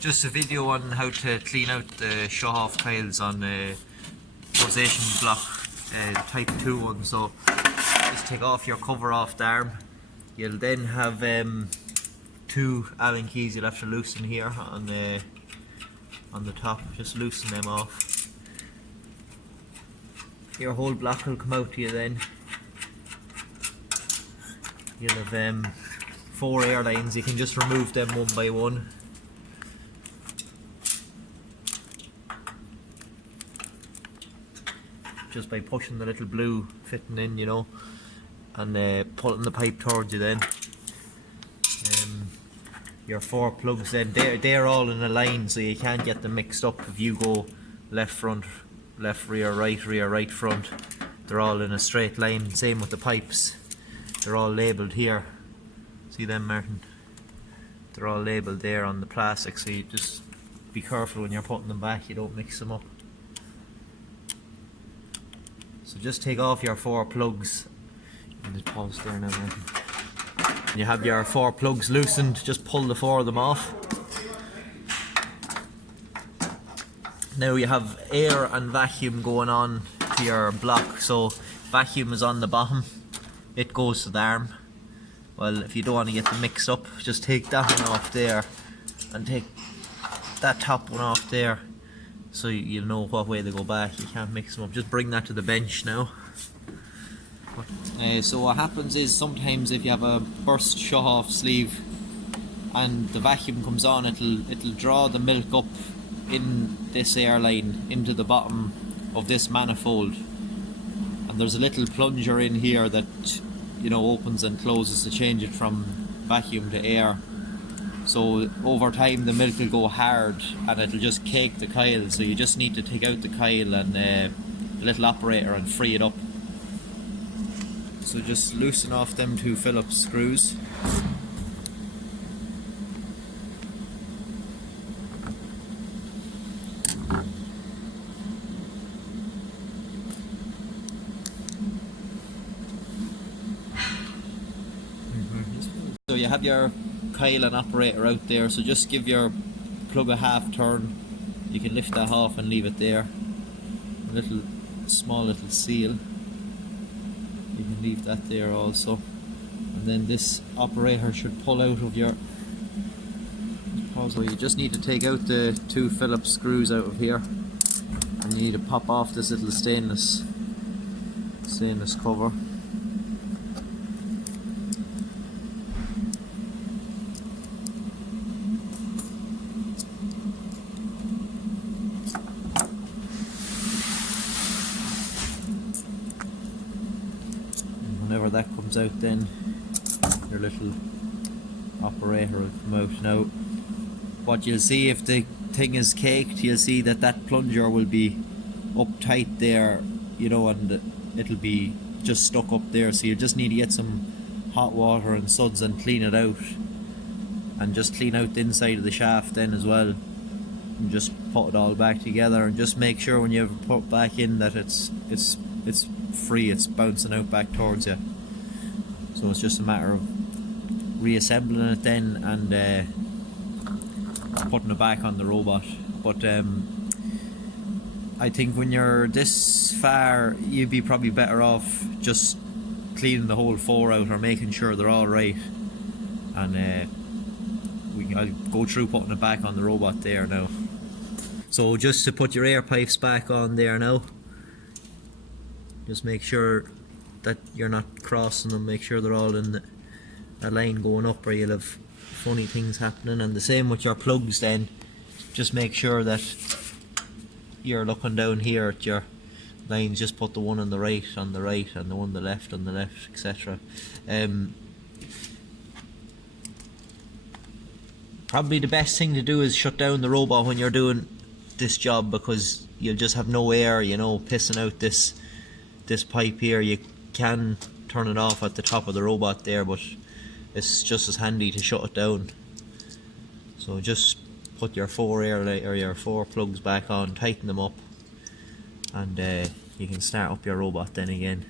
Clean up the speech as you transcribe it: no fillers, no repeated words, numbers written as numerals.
Just a video on how to clean out the shut-off coils on causation block type 2 one. So just take off your cover off the arm. You'll then have two Allen keys you'll have to loosen here on the top. Just loosen them off. Your whole block will come out to you then. You'll have 4 air lines. You can just remove them one by one. Just by pushing the little blue fitting in, you know, and pulling the pipe towards you then. Your 4 plugs then, they're all in a line, so you can't get them mixed up if you go left front, left rear, right front. They're all in a straight line. Same with the pipes. They're all labelled here. See them, Martin? They're all labelled there on the plastic, so you just be careful when you're putting them back, you don't mix them up. So just take off your 4 plugs. And just pause there now, Martin. You have your 4 plugs loosened, just pull the 4 of them off. Now you have air and vacuum going on to your block. So vacuum is on the bottom, it goes to the arm. Well, if you don't want to get them mixed up, just take that one off there and take that top one off there, so you'll know what way they go back. You can't mix them up. Just bring that to the bench now. So what happens is sometimes if you have a burst shut off sleeve and the vacuum comes on, it'll draw the milk up in this air line into the bottom of this manifold, and there's a little plunger in here that, you know, opens and closes to change it from vacuum to air. So over time the milk will go hard and it'll just cake the coil, so you just need to take out the coil and the little operator and free it up. So just loosen off them 2 Phillips screws. So you have your coil and operator out there, so just give your plug a half turn. You can lift that off and leave it there. A small little seal. You can leave that there also. And then this operator should pull out of your... So you just need to take out the 2 Phillips screws out of here. And you need to pop off this little stainless cover. Whenever that comes out, then your little operator will come out. Now what you'll see, if the thing is caked, you'll see that that plunger will be up tight there, you know, and it'll be just stuck up there, so you just need to get some hot water and suds and clean it out, and just clean out the inside of the shaft then as well, and just put it all back together, and just make sure when you put it back in that it's free, it's bouncing out back towards you. So it's just a matter of reassembling it then and putting it back on the robot. But I think when you're this far, you'd be probably better off just cleaning the whole 4 out, or making sure they're all right, and I'll go through putting it back on the robot there now. So just to put your air pipes back on there now, just make sure that you're not crossing them, make sure they're all in a line going up, or you'll have funny things happening. And the same with your plugs then, just make sure that you're looking down here at your lines. Just put the one on the right, and the one on the left, etc. Probably the best thing to do is shut down the robot when you're doing this job, because you'll just have no air, you know, pissing out this pipe here. You can turn it off at the top of the robot there, but it's just as handy to shut it down. So just put your 4 your 4 plugs back on, tighten them up, and you can start up your robot then again.